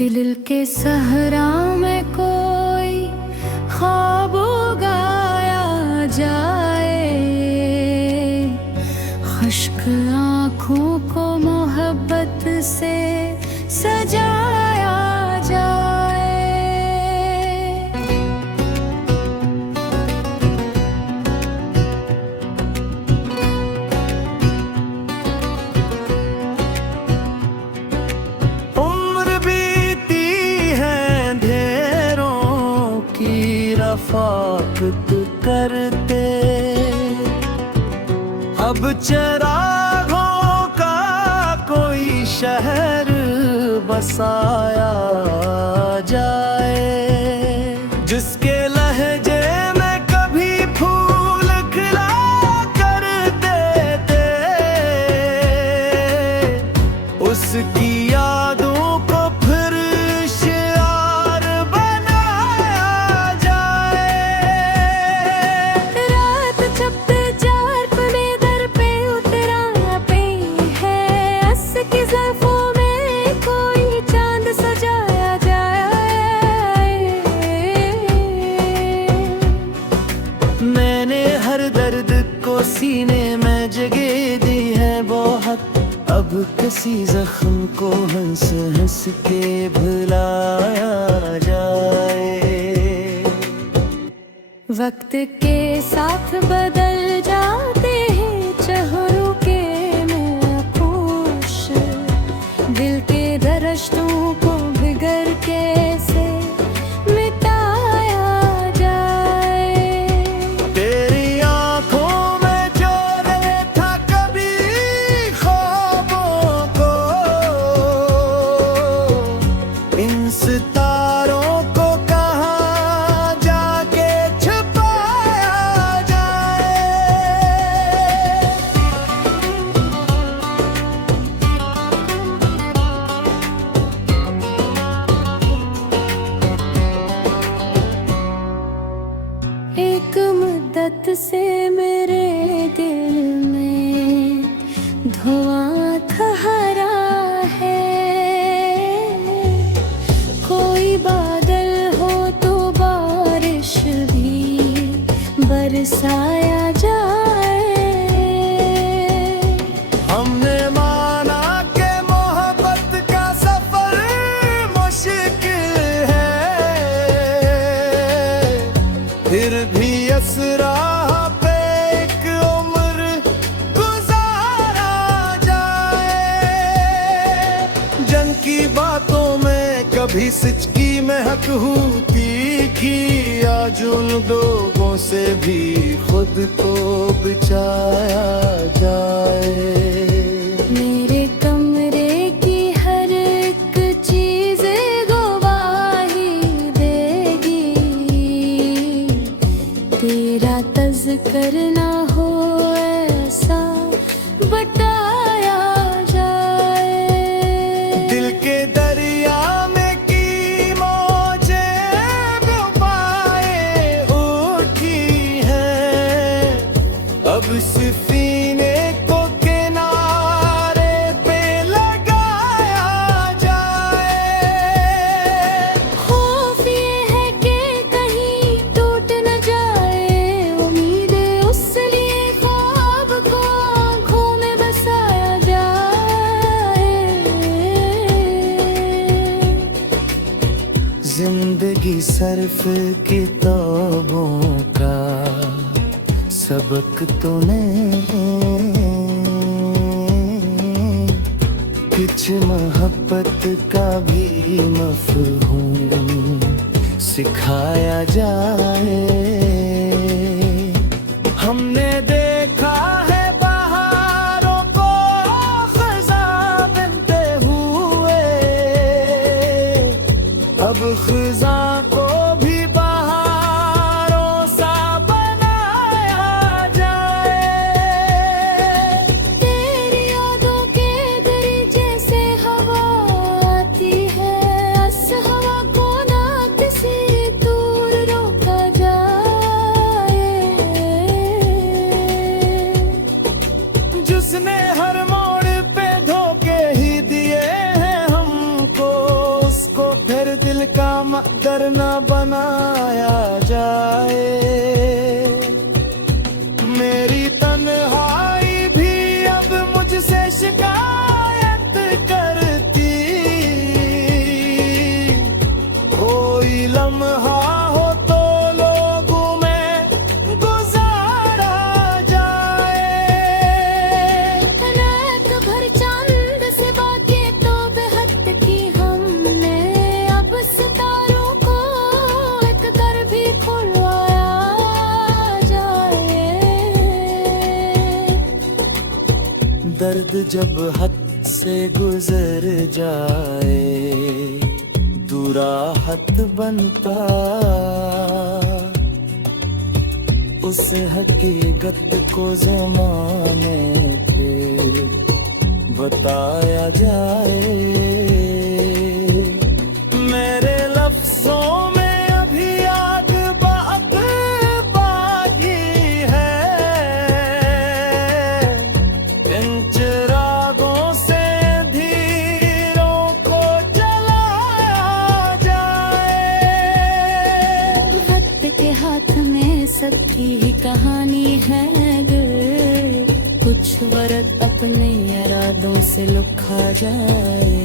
दिल के सहरा में कोई ख्वाब उगाया जाए, खुश्क आँखों को मोहब्बत से सजाया जाए। उम्र बीती है अंधेरों की रफ़ाकत करते, अब चिरागों का कोई शहर बसाया जाए, जिसके लहजे में कभी फूल खिला करते थे, उसकी यादों को फिर शियार बनाया जाए। रात छपते चार पने दर पे उतरा पे है, अस की ज़ल्फ़ों में कोई चांद सजाया जाए। मैंने हर दर्द को सीने में जगह दी है बहुत, अब किसी जख्म को हंस हंस के भुलाया जाए। वक्त के साथ बदल जाते हैं चेहरों के नक्श, दिल के दरख्तों को बिगर कैसे मिटाया जाए। तेरी आँखों में जो था कभी ख्वाबों को, इन सितारों को कहाँ जाके छुपाया जाए। एक मुद्दत से मेरे दिल में धुआं ठहरा है, कोई बादल हो तो बारिश भी बरसाया जाए। हमने माना कि मोहब्बत का सफर मुश्किल है, फिर भी इस राह पे एक उम्र गुजारा जाए। जंग की बातों में कभी सिचकी महक होती थी, आज उन लोगों से भी खुद को बचाया जाए। मेरे कमरे की हर एक चीज़ गवाही देगी, तेरा तज़्किर ना हो ऐसा बताया जाए। दिल के दरिया में की मौजें डुबाए उठी हैं, अब सफीने को किनारे पे लगाया जाए। खौफ ये है कि कहीं टूट न जाए उम्मीदें, उस लिए ख्वाब को आँखों में बसाया जाए। जिंदगी सर्फ किताबों का सबक तूने कुछ मोहब्बत का भी मफ़हूम सिखाया जाए। हमने देखा है बहारों को ख़ज़ां बनते हुए, अब ख़ज़ां को भी बहारों सा बनाया जाए। तेरी यादों के दरीचे से हवा आती है, इस हवा को ना किसी दूर रोका जाए। दर्द जब हद से गुजर जाए तू राहत बनता, उस हकीकत को ज़माने पे बताया जाए। मेरे लफ्ज़ों में अभी आग बाकी है, इन चिरागों से धीरों को जलाया जाए। वक्त के हाथ में सबकी ही कहानी है, कुछ वरद अपने इरादों से लिखा जाए।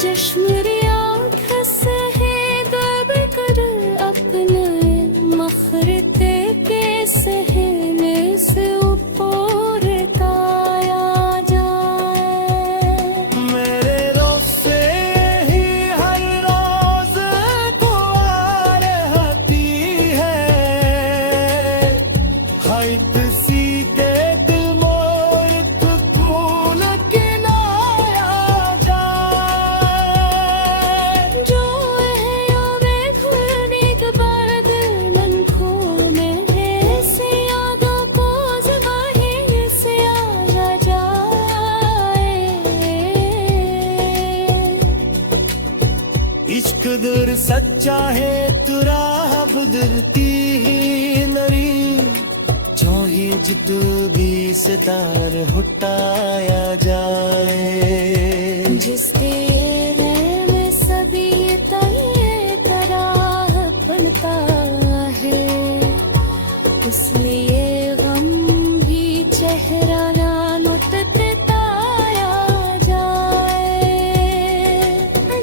चश्मेरी आँख से है दब कर अपने मखरते के सहने से ऊपर ताया जाए। मेरे रोज़ से ही हर रोज़ दुआ रहती है, हाइट सीते दिल मोर तुकून किनाया जाए। जो है में खुलने के बाद मन को मेरे से यादों को ज़बानी से आया जाए। इश्क दूर सच्चा है तुरा बुदरती नरी, जो ही जितू भी सितार हुटाया जाए। जिस तेरे में सभी तय तरह बनता है, इसलिए गम भी चेहरा ना लुटाया जाए।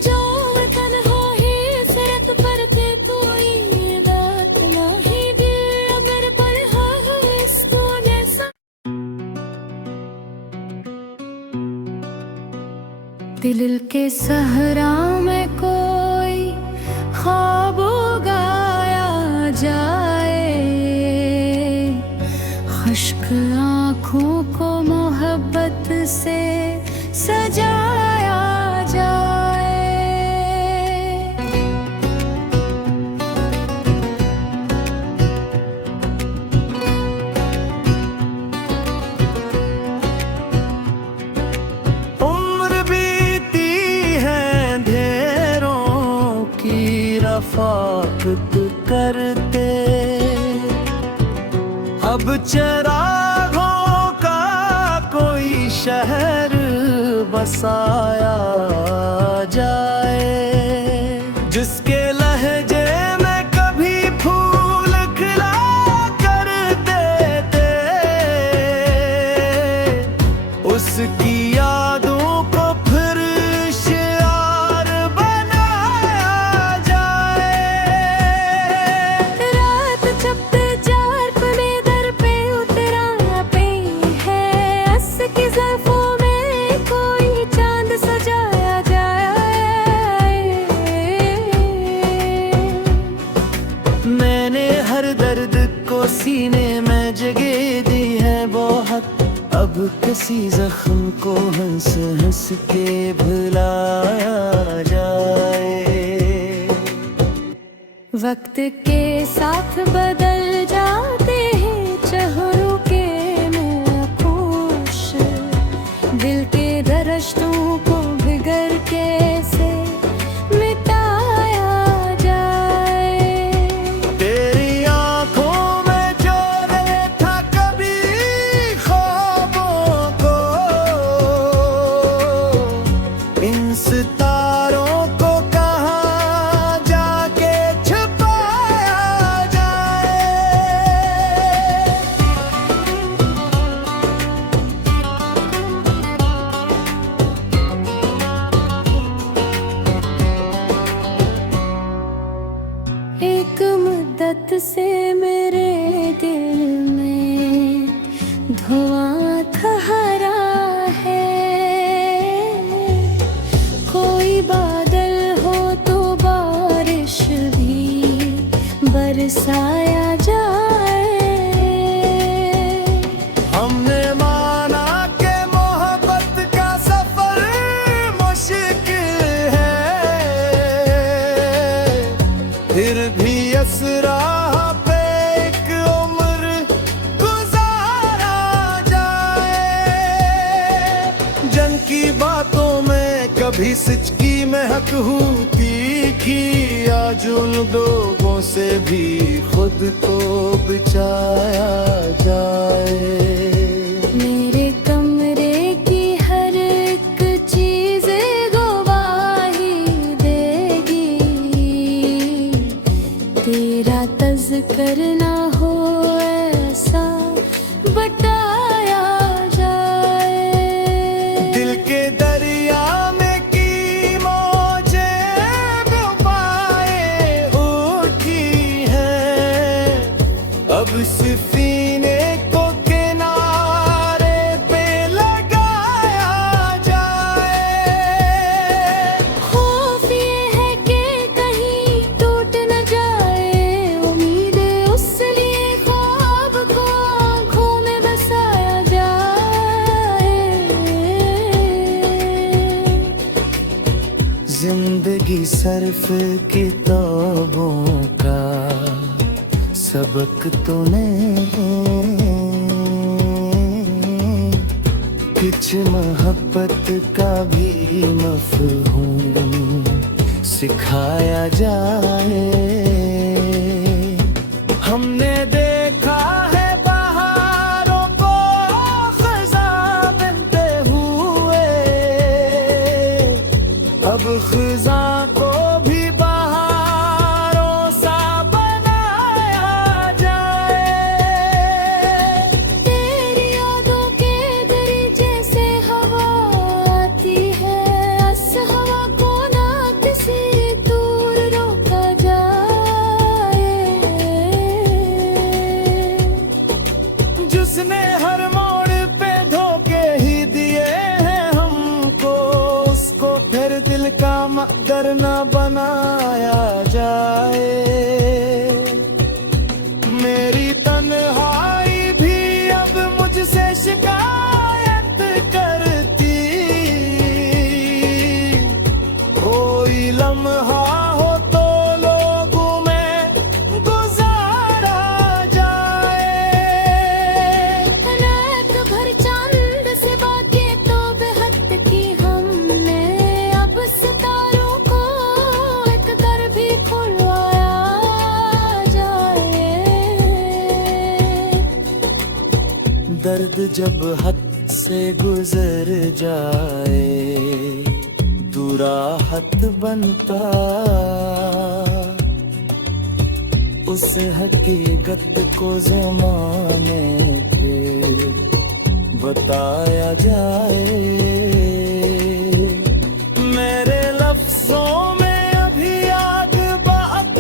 जो वतन हो ही सिरत पर थे तो ईदत नहीं दिल मेरे पर हो इसको जैसा। दिल के सहरा में कोई ख्वाब उगाया जाए, खुश्क आँखों को मोहब्बत से सजाया जाए। उम्र बीती है अंधेरों की रफाकत करते, अब चिरागों का कोई शहर बसाया जाए। जिसके लहजे में कभी फूल खिला करते थे, उसकी यादों को फिर शियार बनाया जाए। रात जब जार में दर पे उतरा पे है, अस की ज़ल्फ़ों में कोई चांद सजाया जाए। मैंने हर दर्द को सीने में जगह दी है बहुत, अब किसी जख्म को हंस हंस के भुलाया जाए। वक्त के साथ बदल जाते हैं चेहरों के नक्श, दिल के दरख्तों को बिगर कैसे मिटाया जाए। तेरी आंखों में जो था कभी ख्वाबों को, इन सितारों को कहाँ जाके छुपाया जाए। एक मुद्दत से मेरे दिल में धुआं ठहरा है, कोई बादल हो तो बारिश भी बरसाया जाए। हम की बातों में कभी सच की महक हूँ तीखी, आज उन लोगों से भी खुद को बचाया जाए। मेरे कमरे की हर एक चीज गवाही देगी, तेरा तज़्कर ना हो ऐसा बताया जाए। दिल के दरिया में की मौजें डुबाए उठी हैं, अब सफीने को किनारे पे लगाया जाए। खौफ ये है कि कहीं टूट न जाए उम्मीद, उस लिए ख्वाब को आँखों में बसाया जाए। जिंदगी सर्फ किताबों का सबक तो नहीं, कुछ मोहब्बत का भी मफ़हूम सिखाया जाए। हमने देखा है बहारों को ख़ज़ां बनते हुए, अब ख़ज़ां को भी बहारों सा बनाया जाए। तेरी यादों के दरीचे से हवा आती है, इस हवा को ना किसी दूर रोका जाए। जिसने हर मोड़ पे धोखे ही दिए हैं हमको, उसको फिर दिल का मकदर न बनाया जाए। मेरी तन्हाई भी अब मुझसे शिकायत करती, कोई लम्हा हो तो लोगों में गुजारा जाए। अनाक भर चांद से बातें तो बेहद की हमने, अब सितारों को एक दर भी खुलवाया जाए। दर्द जब हद से गुजर जाए तू राहत बनता, उस हकीकत को ज़माने पे बताया जाए। मेरे लफ्ज़ों में अभी आग बात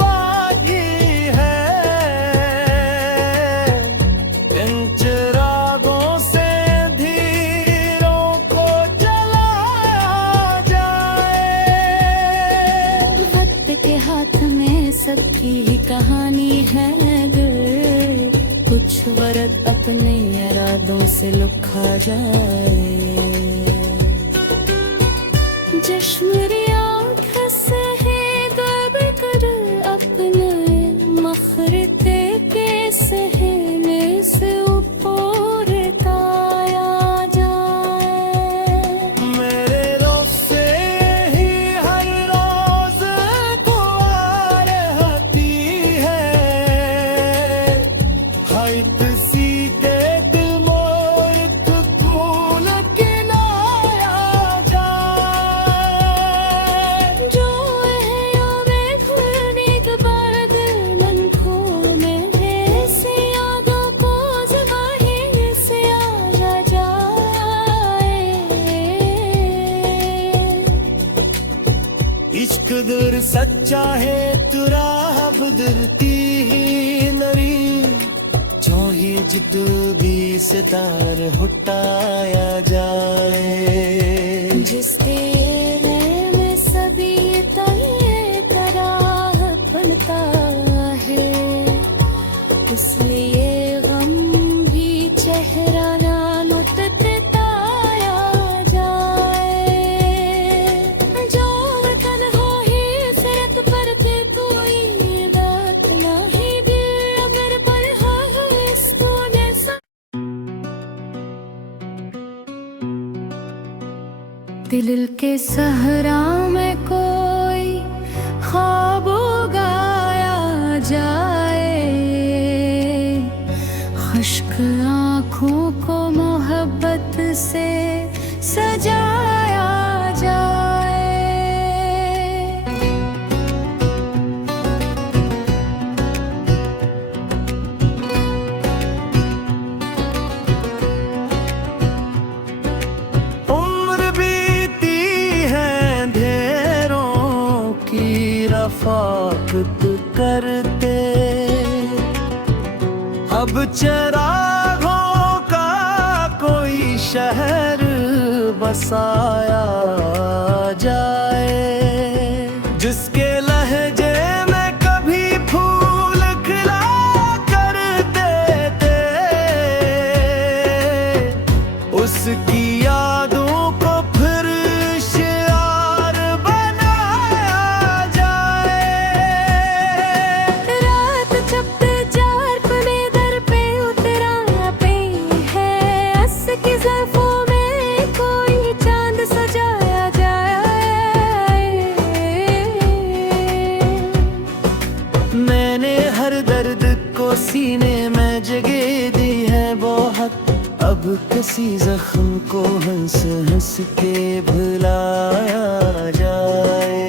बाकी है, इन चिरागों से धीरों को जलाया जाए। वक्त के हाथ में सबकी ही कहानी है, अगर कुछ वरद अपने इरादों से लुखा जाए। चश्मेरी आँख से है दब कर अपने मखरते के सहने से ऊपर ताया जाए। मेरे रोज़ से ही हर रोज़ को आ रहती है, हाइट सीधे दिल मोर खून किनाया जाए। जो है में खुलने के बाद मन खो में ऐसी यादों को ज़बानी से आ जाए। इश्क दूर सच्चा है तू राह बदलती ही नरी, जो ही जित भी सितार हुटाया जाए। जिसके में सभी तय कराह बनता है, इसलिए गम भी चेहरा ना लुटताया जाए। जो वतन हो ही सिरत पर थे तो ये बात ना ही दिल अगर पर हो इसको जैसा। दिल के सहरा में कोई ख्वाब उगाया जाए, खुश्क आँखों को मोहब्बत से सजाया जाए। उम्र बीती है अंधेरों की रफ़ाकत करते, अब चिरागों का कोई शहर बसाया जाए, जिसके लहजे में कभी फूल खिला करते थे, उसकी यादों को फिर शियार बनाया जाए। रात छपते चार में दर पे उतरा पे है, अस की ज़ल्फ़ों में कोई चांद सजाया जाए। मैंने हर दर्द को सीने में जगह दी है बहुत, अब किसी जख्म को हंस हंस के भुलाया जाए।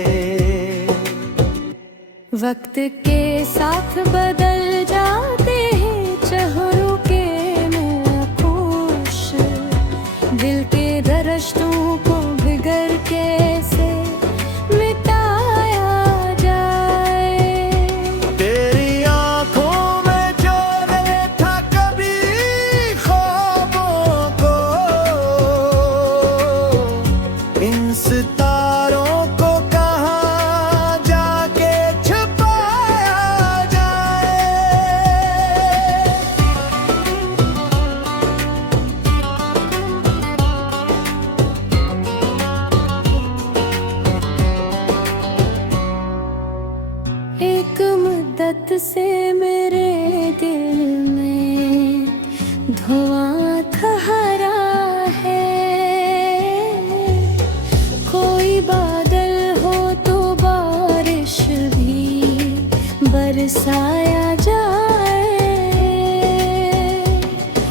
वक्त के साथ बदल जाते हैं चेहरों के नक्श, दिल के दर्शों को बिगर कैसे मिटाया जाए। तेरी आंखों में जो था कभी ख्वाबों को, इन सितारों को कहाँ जाके छुपाया जाए। एक मुद्दत से मेरे दिल में धुआं ठहरा है, कोई बादल हो तो बारिश भी बरसाया जाए।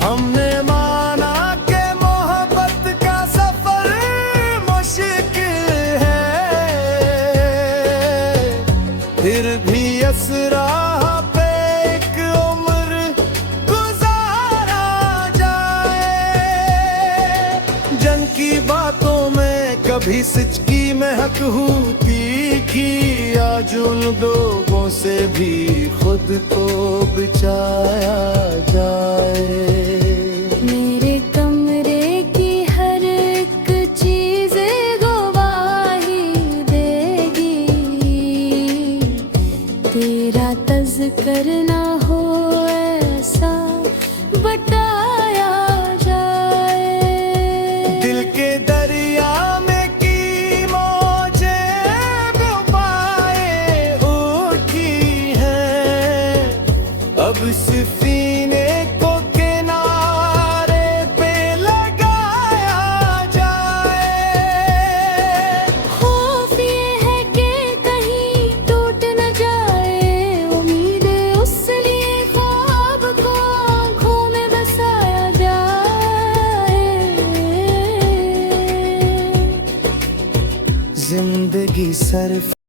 हमने माना कि मोहब्बत का सफर मुश्किल है, फिर भी इस राह पे एक उम्र गुजारा जाए। जंग की बातों में कभी सिचकी महक होती थी, आज उन लोगों से भी खुद को बचाया जाए। मेरे कमरे की हर एक चीज़ गवाही देगी, तेरा तज़्किर ना हो ऐसा बताया जाए। दिल के दरिया में की मौजें डुबाए उठी हैं, अब सफीने को किनारे पे लगाया जाए। खौफ ये है कि कहीं टूट न जाए उम्मीद, उस लिए ख्वाब को आँखों में बसाया जाए। जिंदगी सर्फ